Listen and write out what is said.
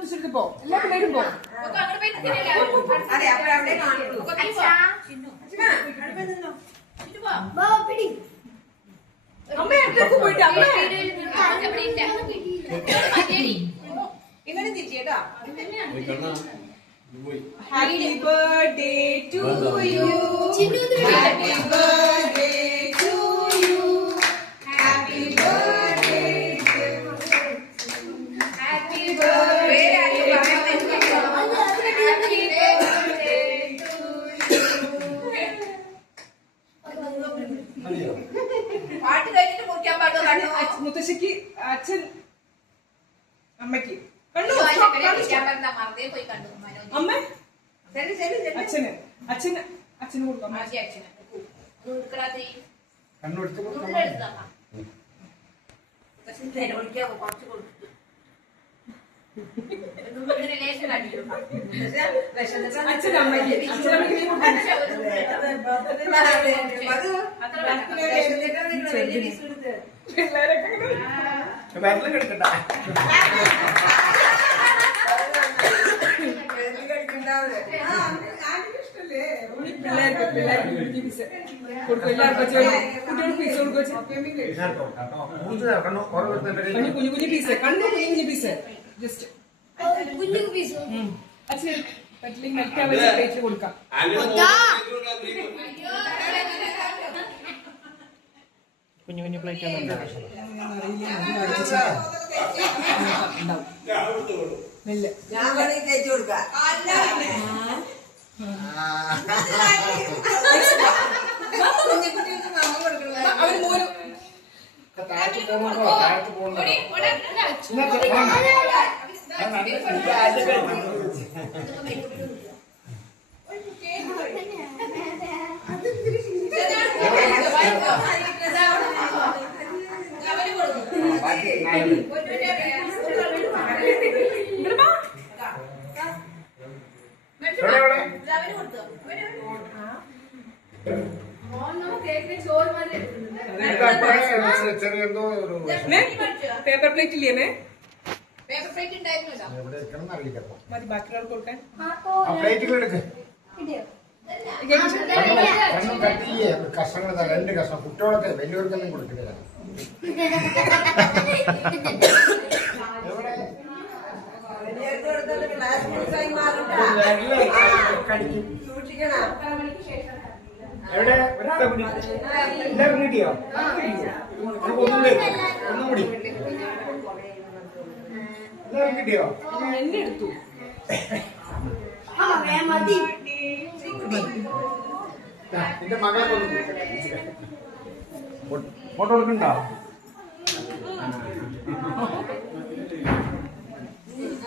മുത്തശ്ശിക്ക് പോ, എല്ലാ പിള്ളേരും പോ. അമ്മ അടുത്തേക്ക് പോയിട്ട് അമ്മ ഇങ്ങനെ തിരിച്ചേട്ടാ. Happy birthday to you, happy birthday to you, happy birthday, happy birthday, പാട്ട് കഴിഞ്ഞിട്ട് മുറിക്കാൻ പാടും. മുത്തശ്ശിക്ക് അച്ഛൻ അമ്മയ്ക്ക് കണ്ടു അമ്മ അച്ഛന് അച്ഛന് അച്ഛന് കൊടുക്കാം. അച്ഛനമ്മയ്ക്ക് കുഞ്ഞു കുഞ്ഞു പീസ് കണ്ണു കുഞ്ഞു കുഞ്ഞു പീസ് ജസ്റ്റ് അച്ഛൻ പറ്റില്ലെങ്കിൽ മറ്റേ പ്ലേറ്റിൽ കൊടുക്കാം. കുഞ്ഞു കുഞ്ഞു പ്ലേറ്റ് അവന് മോര് പേപ്പർ പ്ലേറ്റ് ഇല്ലേ മേ? മതി ബാക്കിയുള്ളവർക്ക് കൊടുക്കാൻ. കഷ്ണങ്ങൾ രണ്ട് കഷ്ണം കുട്ടികളൊക്കെ വലിയവർക്കൊന്നും കൊടുക്കില്ല. എവിടെ ഒരാളെ എല്ലാവരും കിട്ടിയോ? ഒന്നും കൂടി എല്ലാവരും കിട്ടിയോ? എന്നെ എടുത്തു. നിന്റെ മകളെ ഫോട്ടോ എടുക്കണ്ടോ?